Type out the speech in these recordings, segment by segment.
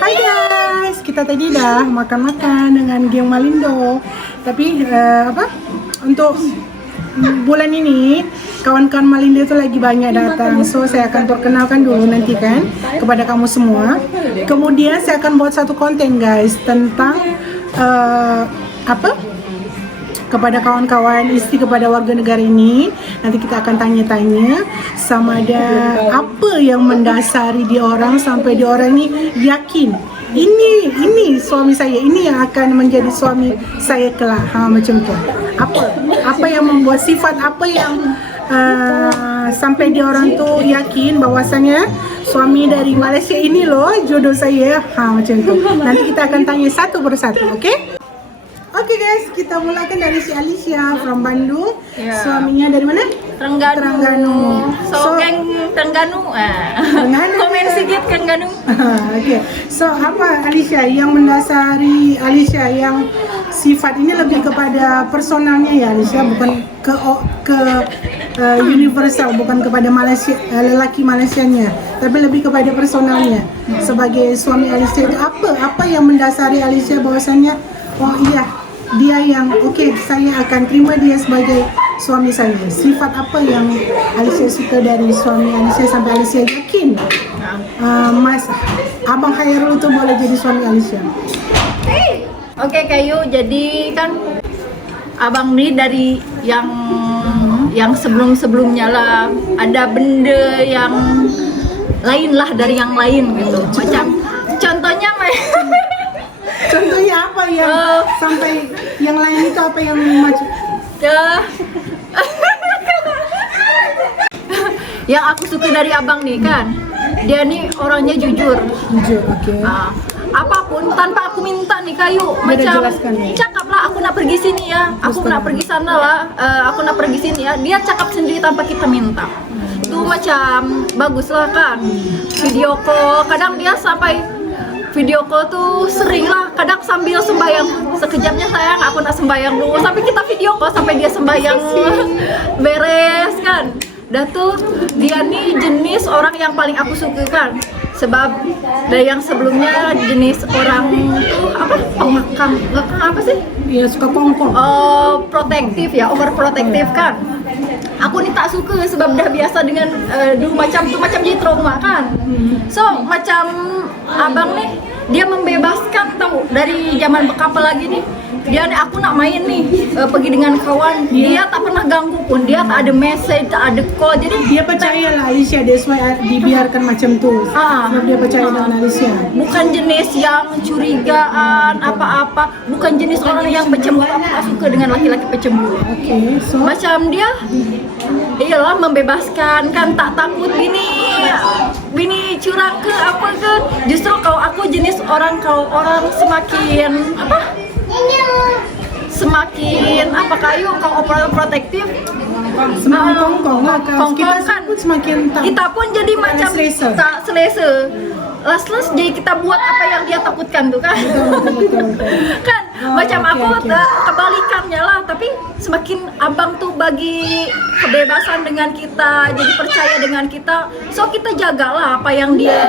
Hai guys, kita tadi dah makan-makan dengan geng Malindo. Tapi untuk bulan ini kawan-kawan Malindo itu lagi banyak datang. So saya akan perkenalkan dulu nanti kan kepada kamu semua. Kemudian saya akan buat satu konten guys tentang kepada kawan-kawan istri kepada warga negara ini. Nanti kita akan tanya-tanya sama ada apa yang mendasari dia orang sampai dia orang ini yakin ini suami saya, ini yang akan menjadi suami saya kelak. Macam tu. Apa yang membuat sifat apa yang sampai dia orang tu yakin bahwasanya suami dari Malaysia ini loh jodoh saya. Macam tu. Nanti kita akan tanya satu persatu, okey? Oke guys, kita mulakan dari si Alicia from Bandung. Suaminya dari mana? Terengganu. Geng Terengganu. Komen sedikit Terengganu. Oke. So apa Alicia yang mendasari Alicia yang sifat ini lebih kepada personalnya ya Alicia, bukan ke universal, bukan kepada Malaysia, lelaki Malaysianya, tapi lebih kepada personalnya. Sebagai suami Alicia itu apa yang mendasari Alicia bahwasannya oh iya dia yang saya akan terima dia sebagai suami saya. Sifat apa yang Alicia suka dari suami Alicia sampai Alicia yakin Mas Abang Khairul itu boleh jadi suami Alicia? Oke Kayu, jadi kan abang nih dari yang sebelumnya lah ada benda yang lain lah dari yang lain gitu. Macam contohnya Contohnya apa yang sampai yang lain itu apa yang macam? Yang aku suka dari abang nih kan, dia nih orangnya jujur. Oke. Apapun tanpa aku minta nih Kayu, macam cakap lah aku nak pergi sini ya, aku nak pergi sana lah, aku nak pergi sini ya. Dia cakap sendiri tanpa kita minta. Itu macam bagus lah kan. Video call, kadang dia sampai video call tuh sering lah, kadang sambil sembayang. Sekejapnya sayang aku nak sembayang dulu, sampai kita video call sampai dia sembayang beres kan. Dah tuh dia nih jenis orang yang paling aku suka kan. Sebab dari yang sebelumnya jenis orang tuh pengekang apa sih? Iya, suka kongkong. Protektif ya, overprotektif kan. Aku nih tak suka sebab dah biasa dengan dulu macam jadi trauma kan. So macam abang nih dia membebaskan tahu dari zaman bekapal lagi nih. Dia nih aku nak main nih pergi dengan kawan, dia tak pernah ganggu pun, dia tak ada message, tak ada call. Jadi dia percaya lah Alicia, that's why dibiarkan macam tu. Sebab dia percaya dengan Alicia. Bukan jenis yang curigaan apa-apa, bukan jenis orang yang pecemburu. Aku tak suka dengan laki-laki pecemburu. So macam dia iyalah membebaskan kan, tak takut bini curang ke apa ke. Justru kalau aku jenis orang, kalau orang semakin Kayu, kalau overprotektif semakin kongkong lah kan. Kita pun jadi macam tak selesa. Last jadi kita buat apa yang dia takutkan tuh kan. Kan macam aku kebalikannya lah, tapi semakin abang tuh bagi kebebasan dengan kita, jadi percaya dengan kita. So kita jagalah apa yang dia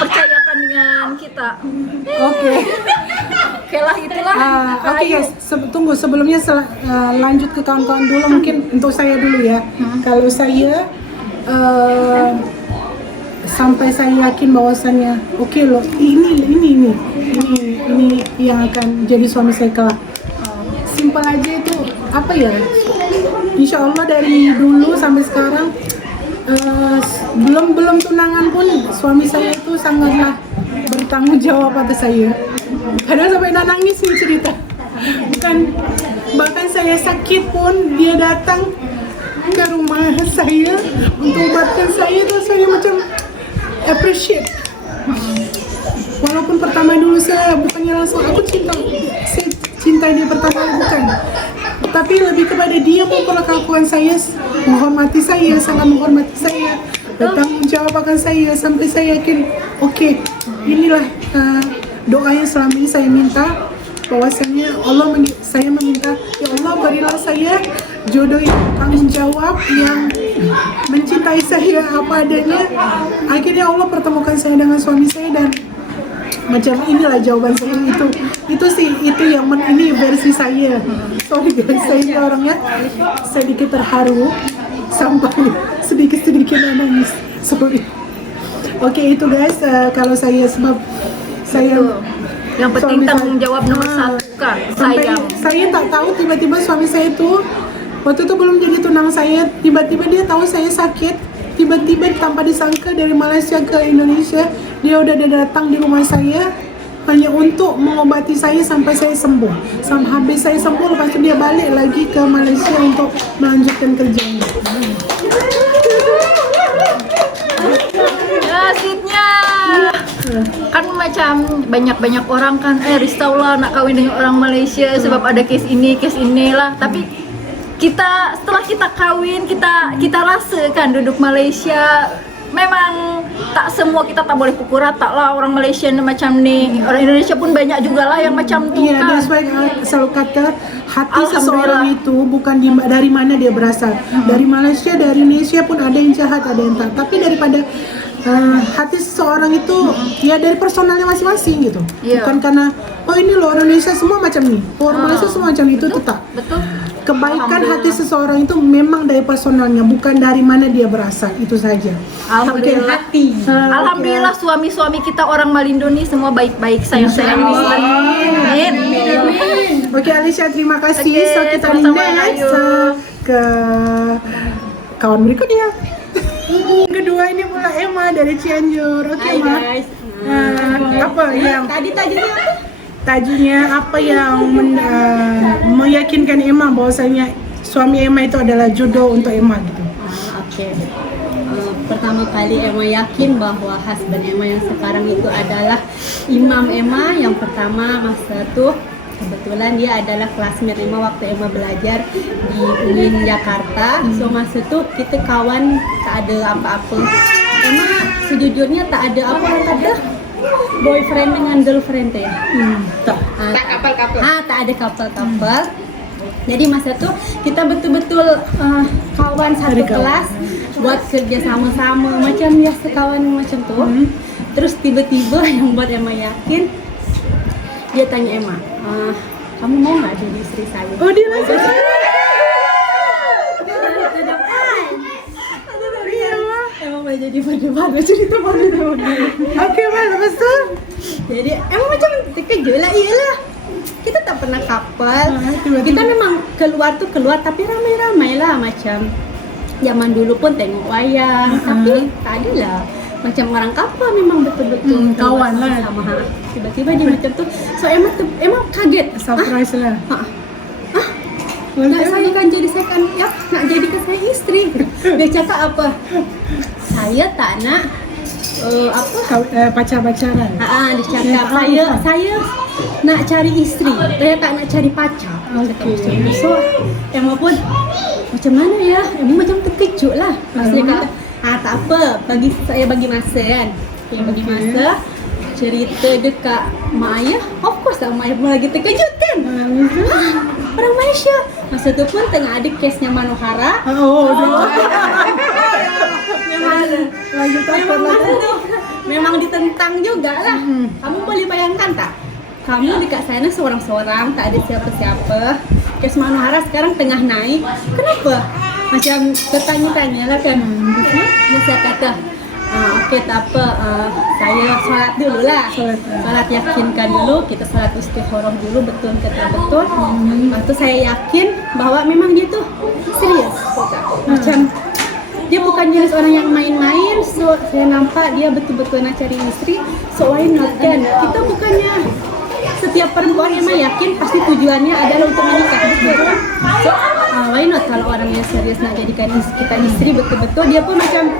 percayakan dengan kita. Oke lah itulah. Oke guys, tunggu sebelumnya lanjut ke kawan-kawan dulu, mungkin untuk saya dulu ya. Kalau saya sampai saya yakin bahwasannya loh ini yang akan jadi suami saya kelak. Simpel aja itu Insya Allah dari dulu sampai sekarang belum tunangan pun suami saya itu sangatlah bertanggung jawab atas saya. Kadang sampai dah nangis nih cerita. Bahkan saya sakit pun dia datang ke rumah saya untuk obatkan saya. Itu saya macam appreciate. Walaupun pertama dulu saya bukannya langsung saya cinta dia pertama, bukan. Tapi lebih kepada dia memperlakukan saya, menghormati saya, sangat menghormati saya, bertanggung jawab akan saya sampai saya yakin inilah doa yang selama ini saya minta. bahwasanya saya meminta, ya Allah berilah saya jodoh yang tanggung jawab, yang mencintai saya apa adanya. Akhirnya Allah pertemukan saya dengan suami saya, dan macam inilah jawaban saya. Itu yang ini versi saya. Sorry guys, saya ini orangnya sedikit terharu sampai sedikit nangis. Sorry. Oke, itu guys, kalau saya, sebab saya yang penting tanggung jawab nomor satu kan, sayang. Saya tak tahu, tiba-tiba suami saya itu waktu itu belum jadi tunang saya, tiba-tiba dia tahu saya sakit, tiba-tiba tanpa disangka dari Malaysia ke Indonesia, dia udah datang di rumah saya hanya untuk mengobati saya sampai saya sembuh. Sampai habis saya sembuh, lepas itu dia balik lagi ke Malaysia untuk melanjutkan kerjanya. Nasibnya kan macam banyak orang kan risau lah nak kawin dengan orang Malaysia sebab ada kes inilah, tapi setelah kita kawin kita rasa kan duduk Malaysia memang tak semua kita tak boleh pukul rata lah. Orang Malaysia ni macam ni, orang Indonesia pun banyak juga lah yang macam tu kan. That's why selalu kata hati seseorang itu bukan dari mana dia berasal. Dari Malaysia, dari Indonesia pun ada yang jahat, ada yang tak. Tapi daripada hati seseorang itu ya dari personalnya masing-masing gitu. Bukan karena ini loh orang Indonesia semua macam ni, orang Malaysia semua macam itu, tetap. Betul. Kebaikan hati seseorang itu memang dari personalnya, bukan dari mana dia berasal, itu saja. Alhamdulillah. Hati. Alhamdulillah suami-suami kita orang Malindo ni semua baik-baik, sayang-sayang. Amin. Oke, Alicia, terima kasih. So kita next ke kawan berikutnya. Kedua ini pula Emma dari Cianjur. Oke, Ma. Guys. Apa yang Tadi tajunya apa? tajunya apa yang meyakinkan Emma bahwasanya suami Emma itu adalah jodoh untuk Emma gitu? Oke. Pertama kali Emma yakin bahwa husband Emma yang sekarang itu adalah Imam Emma. Yang pertama masa tuh kebetulan dia adalah classmate Emma waktu Emma belajar di UIN Jakarta. So masa tuh kita kawan, tak ada apa-apa. Emma sejujurnya tak ada apa orang kata boyfriend dengan girlfriend teh. Tak. Tak couple-couple. Tak ada couple-couple. Jadi masa tuh kita betul-betul kawan satu kelas, buat kerja sama-sama macam biasa kawan macam tuh. Terus tiba-tiba yang buat Emma yakin, dia tanya Emma, kamu mau nggak jadi istri saya? Oh, dia langsung. Emang boleh jadi bagaimana cerita baru. Oke, Ma, lepas tu? Jadi emang macam terkejut lah, iyalah. Kita tak pernah couple. Tiba-tiba. Kita memang keluar tapi ramai-ramai lah, macam zaman dulu pun tengok wayang, tapi tak ada lah. Macam orang couple memang betul-betul kawan lah. sama. Tiba-tiba dia macam tu. So emang kaget. Surprise lah. Nak saya kan jadi saya kan ya nak jadikan saya istri. Dia cakap apa? Saya tak nak Pacar-pacaran. Dia cakap saya nak cari istri. Saya tak nak cari pacar. Okay. So Emma pun macam mana ya? Emma macam terkejut lah. Dia kata tak apa, saya bagi masa kan. Bagi masa. Cerita dekat mak ayah, of course lah mak ayah pun lagi terkejut kan. Orang Malaysia. Masa tu pun tengah ada kesnya Manohara. Memang ditentang juga lah. Kamu boleh bayangkan tak? Kamu dekat sana seorang-seorang, tak ada siapa-siapa. Kes Manohara sekarang tengah naik. Kenapa? Macam bertanya-tanya lah kan. Saya kata, okey tak apa, saya solat dulu lah. Solat yakinkan dulu, kita solat istikharah dulu, betul kata betul. Lepas tu saya yakin bahawa memang dia tu serius. Macam dia bukan jenis orang yang main-main. So saya nampak dia betul-betul nak cari isteri. So why not kan? Kita bukannya setiap perempuan yang yakin pasti tujuannya adalah untuk menikah, betul kan? So why not kalau orang yang serius nak jadikan kita isteri betul-betul, dia pun macam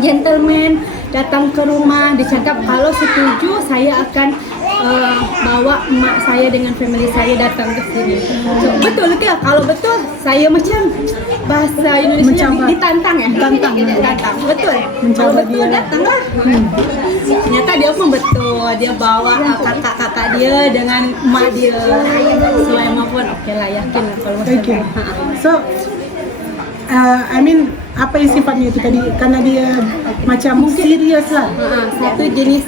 gentleman, datang ke rumah, dia cakap kalau setuju saya akan bawa mak saya dengan family saya datang ke sini. So, betul ke? Kalau betul, saya macam bahasa Indonesia ditantang ya? Tantang. Betul. Kalau betul datanglah. So Ternyata dia pun betul, dia bawa kakak-kakak dia dengan emak dia. So emang pun oke lah, yakin lah kalau macam Okay. tu. So, I mean, apa yang sifatnya itu tadi? Karena dia macam serius lah. Satu jenis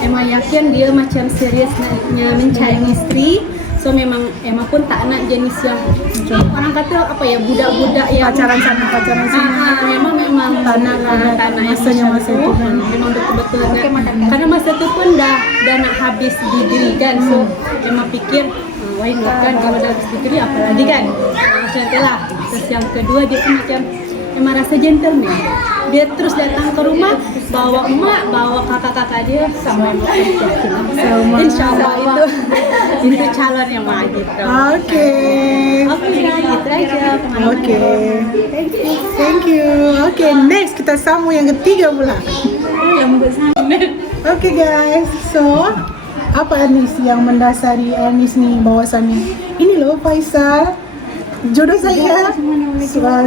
emang yakin dia macam serius naknya mencari isteri. So memang emang pun tak nak jenis yang orang kata apa ya, budak-budak yang Pacaran sana, pacaran sini. memang Tanah masanya masa itu kan. memang betul-betul nak, karena masa tu pun dah nak habis degree kan. So memang fikir why not kan, kalau dah habis degree apalagi kan. Macam tu lah. Terus yang kedua dia pun macam memang rasa gentleman. Dia terus datang ke rumah, bawa emak, bawa kakak-kakak dia, sama Sama. InsyaAllah itu calon yang mah gitu. Okay. Oke, gitu aja. Okay. Thank you. Okay, next kita sambung yang ketiga pula. Okay guys, so apa Anis yang mendasari Anis ni bahwasannya ini loh Faisal jodoh saya,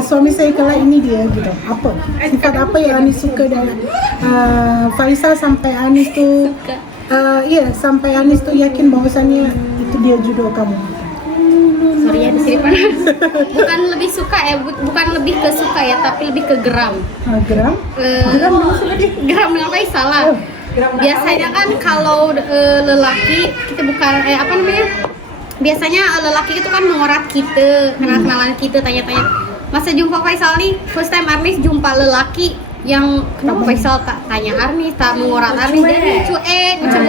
suami saya kelak ini dia gitu. Apa sifat apa yang Anis suka dari Faisal sampai Anis tu sampai Anis tu yakin bahwasannya itu dia jodoh kamu. Sorry ya, di sini panas. Bukan lebih suka ya, bukan lebih ke suka ya, tapi lebih ke geram. Geram? Geram maksudnya dia? Geram dengan Faisal lah. Biasanya kan kalau lelaki kita bukan apa namanya? Biasanya lelaki itu kan mengorat kita, kenalan kita, tanya-tanya. Masa jumpa Faisal nih, first time Arnis jumpa lelaki yang kenapa Faisal tak tanya Arnis, tak mengorat Arnis, jadi cuek macam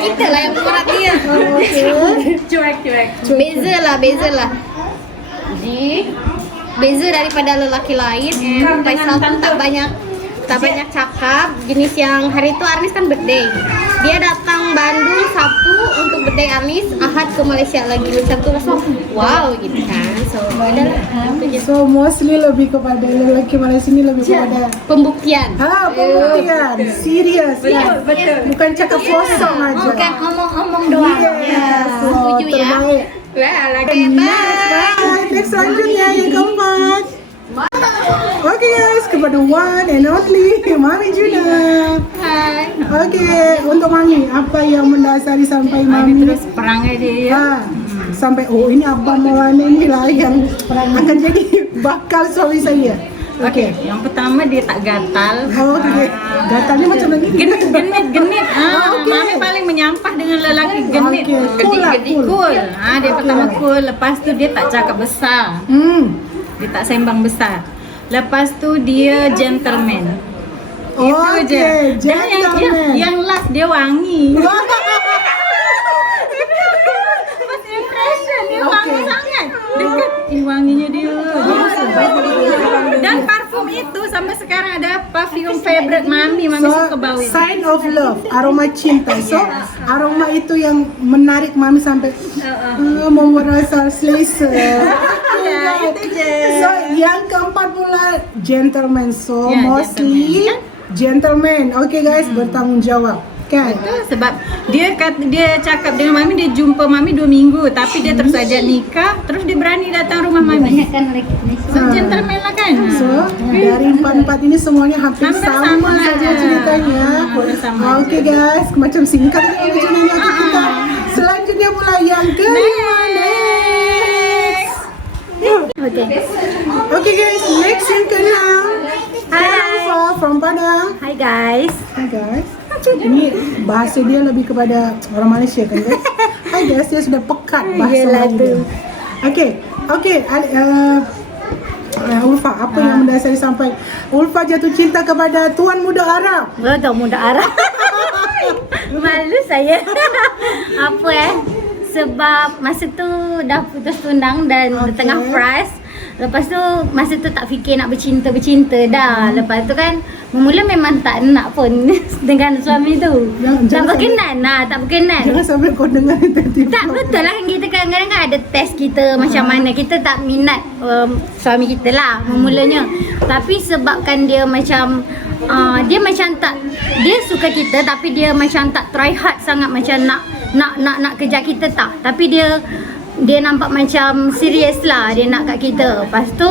kita lah yang mengorat dia. Cuek. Beza lah. Jadi beza daripada lelaki lain, Faisal pun tak banyak cakap. Jenis yang hari itu Arnis kan birthday. Dia datang Bandung Sabtu untuk birthday Arnis, Ahad ke Malaysia lagi. Macam tu langsung wow gitu kan. So adalah So mostly lebih kepada lelaki Malaysia ni lebih kepada pembuktian. pembuktian, serius kan? Bukan cakap kosong aja. Bukan omong-omong doang. Yes, so Setuju ya. terbaik. Wah, lagi bye. Next selanjutnya yang keempat. Okay guys, kepada one and only Mami Juna. Hai. Okay, untuk Mami, apa yang mendasari sampai Mami terus perangai dia ya. sampai ini Abang Maulana ni lah yang akan jadi bakal suami saya. Okey, yang pertama dia tak gatal. Okay. Gatalnya macam mana? Genit. okey. Mami paling menyampah dengan lelaki genit. Okey, cool lah, cool. Cool. Dia pertama cool, lepas tu dia tak cakap besar. Dia tak sembang besar. Lepas tu dia gentleman. Itu je. Dan gentleman. yang last dia wangi. First impression dia wangi sangat. Dekat wanginya dia. Dan parfum itu sampai sekarang ada parfum favorite Mami suka bau itu. Sign of love, aroma cinta. So, aroma itu yang menarik Mami sampai mau merasa selesa. Ya, itu je. So, yang keempat pula gentleman. So, Ya, mostly gentleman. Okay guys, bertanggung jawab. Kan? Sebab dia cakap dengan Mami, dia jumpa Mami 2 minggu, tapi dia terus ajak nikah, terus dia berani datang rumah Mami. So gentleman lah kan. So, dari empat-empat ini semuanya hampir Hampir sama sama saja aja. ceritanya. Hampir sama. Okay guys, macam singkat ni ceritanya kita. Selanjutnya pula yang kelima. Next. Okay guys, next yang keenam. Hai. Ulfa from Padang. Hai guys. Hai guys. Ini bahasa dia lebih kepada orang Malaysia kan guys. Hai guys, dia sudah pekat bahasa Melayu dia. Okay. Ulfa, apa yang mendasari sampai Ulfa jatuh cinta kepada tuan muda Arab? Betul muda Arab. Malu saya. Apa sebab masa tu dah putus tunang dan tengah fresh. Lepas tu masa tu tak fikir nak bercinta dah. Lepas tu kan mula memang tak nak pun dengan suami tu. Tak berkenan. Jangan sampai kau dengar tiba-tiba. Tak betul lah kan, kita kadang-kadang kan ada test kita macam mana. Kita tak minat suami kita lah memulanya. Tapi sebabkan dia macam dia macam tak, dia suka kita tapi dia macam tak try hard sangat macam nak kejar kita tak. Tapi dia nampak macam serius lah dia nak kat kita. Lepas tu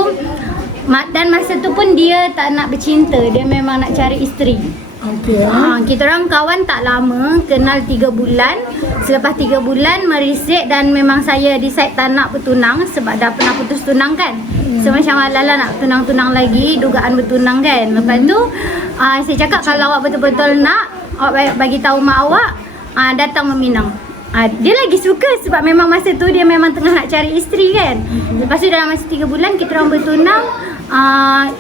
dan masa tu pun dia tak nak bercinta, dia memang nak cari isteri. Okey. Kita orang kawan tak lama, kenal 3 bulan. Selepas 3 bulan merisik dan memang saya decide tak nak bertunang sebab dah pernah putus tunang kan. So macam Lala nak tunang-tunang lagi, dugaan bertunang kan. Lepas tu saya cakap kalau awak betul-betul nak, awak bagi tahu mak awak, datang meminang. Dia lagi suka sebab memang masa tu dia memang tengah nak cari isteri kan. Lepas tu dalam masa 3 bulan kita orang bertunang,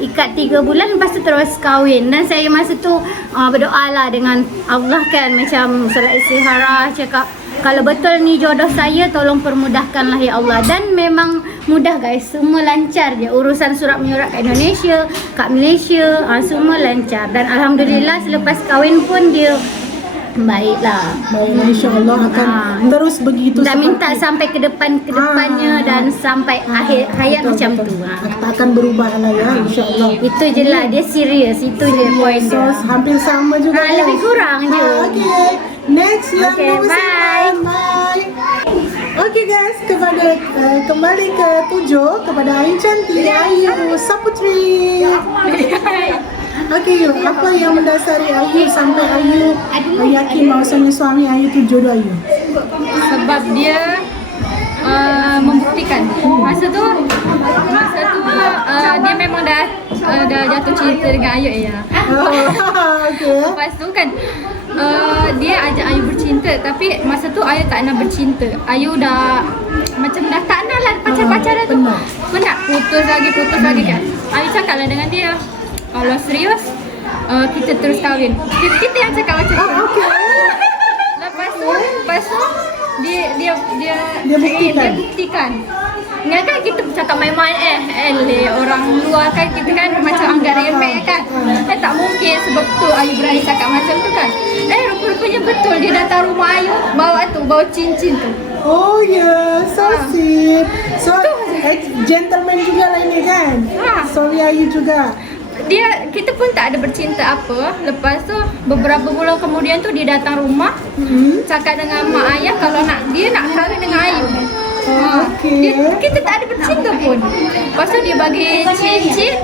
ikat 3 bulan, lepas tu terus kahwin. Dan saya masa tu berdoa lah dengan Allah kan, macam solat istikharah, cakap kalau betul ni jodoh saya, tolong permudahkanlah ya Allah. Dan memang mudah guys, semua lancar je. Urusan surat menyurat kat Indonesia, kat Malaysia, semua lancar. Dan Alhamdulillah selepas kahwin pun dia baiklah. Baiklah, insya-Allah akan terus begitu. Dan minta sampai ke depannya dan sampai akhir hayat macam tu. Tak akan berubah lah ya, insya-Allah. Itu je lah, dia serius. Itu je poin So, dia. hampir sama juga. Lebih kurang je. Okay. Next yang Okay, nombor bye. 9. Bye. Okay guys, kembali ke 7 kepada Ayu Cantik, Ayu Saputri. Okay, apa yang mendasari Ayu sampai Ayu yakin bahawasanya suami Ayu itu jodoh Ayu? Sebab dia membuktikan. Masa tu dia memang dah jatuh cinta dengan Ayu ya. Okay. Lepas tu kan dia ajak Ayu bercinta, tapi masa tu Ayu tak nak bercinta. Ayu dah macam dah tak nak lah pacar-pacaran tu. Penat putus lagi kan. Ayu cakap lah dengan dia, kalau serius kita terus kahwin. Kita yang cakap macam tu. Lepas tu dia buktikan. Ingat kan kita cakap main-main orang luar kan, kita kan macam anggap remeh kan. Tak mungkin sebab tu Ayu berani cakap macam tu kan. Rupa-rupanya betul, dia datang rumah Ayu bawa cincin tu. Oh ya, so sweet. So gentleman juga lah ini kan. Suami Ayu juga. Kita pun tak ada bercinta apa. Lepas tu beberapa bulan kemudian tu dia datang rumah, cakap dengan mak ayah kalau dia nak kahwin dengan Ayu. Kita tak ada bercinta pun. Lepas tu dia bagi cincin.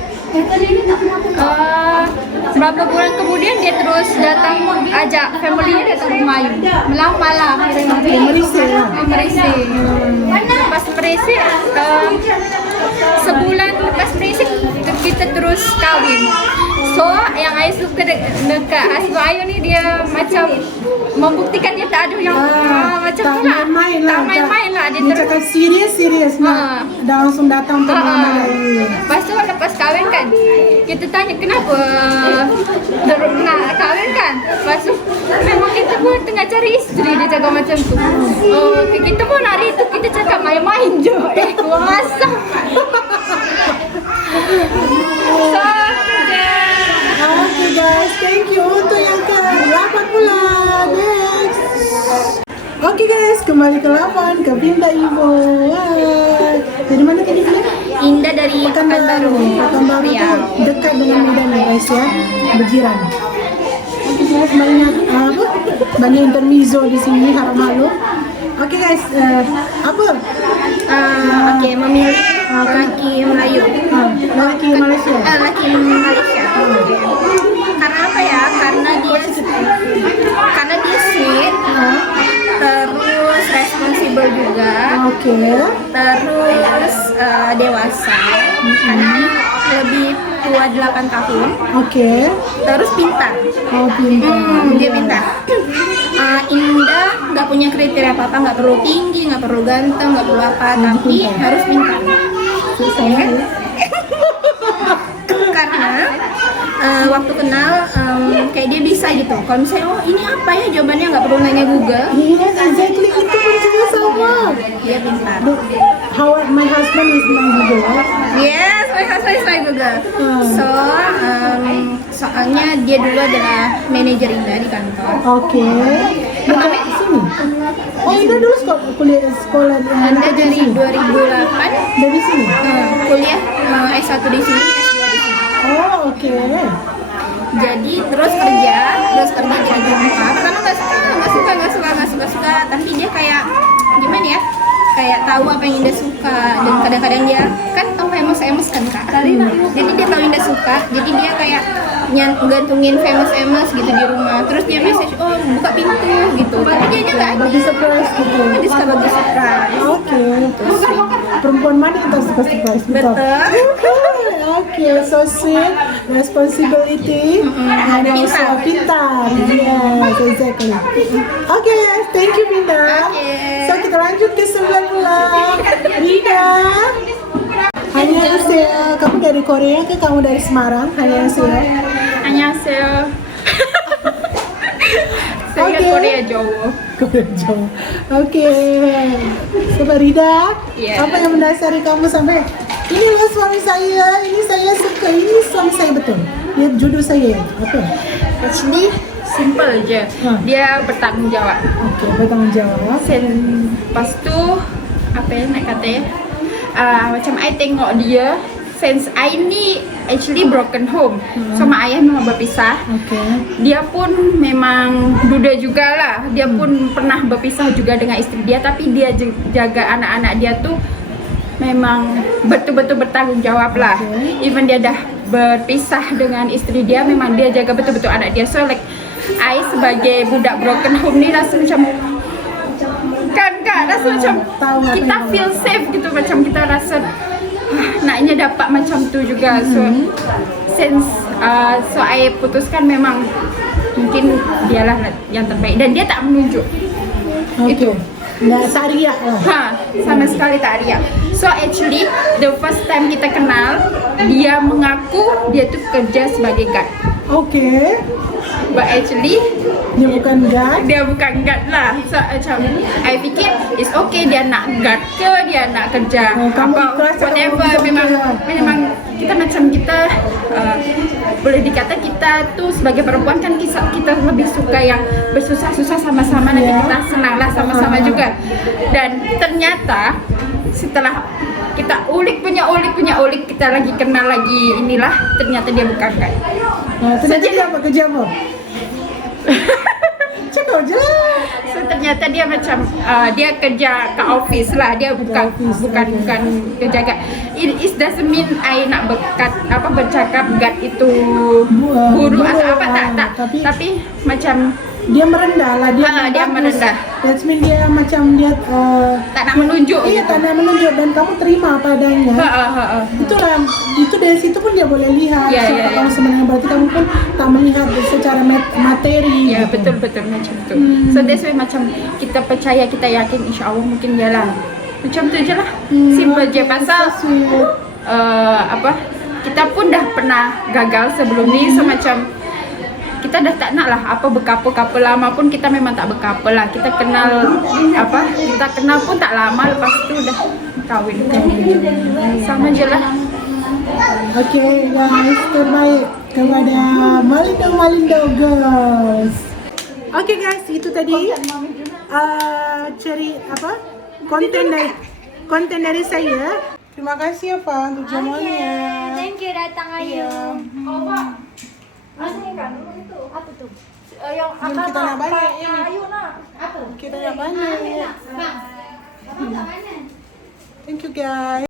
Berapa bulan kemudian dia terus datang ajak family dia datang rumah Ayu. Melamar lah. Merisik. Lepas merisik, sebulan lepas merisik kita terus kahwin. So yang Ayu suka dekat husband Ayu ni, dia macam membuktikan dia tak ada yang macam tak tu lah. main-main lah. Dia Dia terus cakap serius nak dah langsung datang untuk melamar Ayu. Lepas tu lepas kahwin kan, kita tanya kenapa nak kahwin kan. Lepas tu memang kita pun tengah cari isteri, dia cakap macam tu. Kita pun hari tu kita cakap main-main je. Kuasa. So Okay guys, thank you. Untuk yang ke-8 pula. Next. Okay guys, kembali ke 8 ke Pinta Ibu. Dari mana tadi dia? Indah dari Pekanbaru. Pekanbaru tu dekat dengan Medan lah guys ya, berjiran. Okay guys, banyak intermezzo di sini, harap maklum. Okay guys, apa? Okay, memilih lelaki Melayu. Lelaki Malaysia. Lelaki Malaysia. Karena apa ya? Karena dia sweet, terus responsibel juga. Okay. Terus dewasa. Karena dia lebih tua 8 tahun. Okay. Terus pintar. Oh, pintar. Dia pintar. Indah, nggak punya kriteria apa-apa, nggak perlu tinggi, nggak perlu ganteng, nggak perlu apa, tapi harus pintar. Ya kan? Karena waktu kenal kayak dia bisa gitu. Kalau misalnya ini apa ya jawabannya, nggak perlu nanya Google. Yes, exactly. Itu pun juga sama. Dia pintar. How my husband is my Google. Yes, my husband is my Google. So soalnya dia dulu adalah manajer Indah di kantor. Okay. Dekat sini. Oh, Ida dulu sekolah Anda dari 2008 dari sini. kuliah S1 di sini, S2 di sini. Oh, okay. Jadi terus kerja di Jumpa. Pertama nggak suka, tapi dia kayak gimana ya? Kayak tahu apa yang Indah suka, dan kadang-kadang dia kan tahu emos kan kak. Jadi dia tahu Indah suka, jadi dia kayak gantungin famous gitu di rumah. Terus dia message, oh buka pintu gitu. Tapi dia nya nggak ada. Bagi surprise gitu. Dia suka bagi surprise. Oke. Perempuan mana yang tak suka surprise? Betul. Okay, so sweet, responsibility, and also pintar. Yes, exactly. Okay, thank you Binda. So kita lanjut ke sebelah Rida. Annyeonghaseyo. Kamu dari Korea ke kamu dari Semarang? Annyeonghaseyo. 안녕하세요. Saya Oke. Korea Jawa. Korea Jawa. Oke. Coba Rida, Iya. apa yang mendasari kamu sampai ini loh suami saya, ini saya suka, ini suami saya betul. Lihat jodoh saya. Apa? Actually simple aja. Dia bertanggung jawab. Oke, bertanggung jawab. Pas tuh apa ya nak kata ya? Macam I tengok dia since I ni actually broken home sama ayah memang berpisah. Oke. Dia pun memang duda jugalah. Dia pun pernah berpisah juga dengan istri dia, tapi dia jaga anak-anak dia tuh memang betul-betul bertanggung jawab lah. Even dia dah berpisah dengan istri dia, memang dia jaga betul-betul anak dia. So like I sebagai budak broken home ni rasa macam rasa macam kita feel safe gitu, macam kita rasa naknya dapat macam tu juga. So since so I putuskan memang mungkin dialah yang terbaik dan dia tak menunjuk. Itu. Nggak sariak lah. Sama sekali tak riak. So actually the first time kita kenal, dia mengaku dia tuh kerja sebagai guard. Oke. But actually Dia bukan guard. dia bukan guard lah. So macam I fikir it's okay dia nak guard ke dia nak kerja Kamu apa ikhlas atau whatever. kamu Memang bisa memang kita macam kita boleh dikata kita tuh sebagai perempuan kan kita lebih suka yang bersusah-susah sama-sama, nanti kita senang lah sama-sama juga. Dan ternyata setelah kita ulik kita lagi kenal lagi inilah, ternyata dia bukan guard. Ternyata dia apa? Kerja apa? Cakap je lah. So ternyata dia macam dia kerja ke office lah, dia bukan kerja guard. It doesn't mean I nak bercakap guard itu buruk atau apa, tak. Tapi macam Dia merendah lah, dia dia bagus. merendah. That's mean dia macam dia tak nak menunjuk iya, gitu. tak nak menunjuk dan kamu terima padanya. Itulah, itu dari situ pun dia boleh lihat Ya, siapa ya, kamu ya. sebenarnya, berarti kamu pun tak melihat secara materi. Ya gitu. betul macam tu. So that's why macam kita percaya, kita yakin insya Allah mungkin dia lah. Macam tu je lah. Simple je pasal kita pun dah pernah gagal sebelum ni, so macam kita dah tak nak lah apa berkapa-kapa lama pun, kita memang tak berkapa lah. Kita kenal pun tak lama, lepas tu dah kahwin. Sama je lah. Okay guys, terbaik kepada Malindo Girls. Okay guys, itu tadi konten dari saya. Terima kasih ya Pak untuk jamuannya. Thank you datang ayo. Apa tuh? Yang Belum kita nak banyak ini. Ayo nak. Apa? Kita nak banyak. Thank you guys.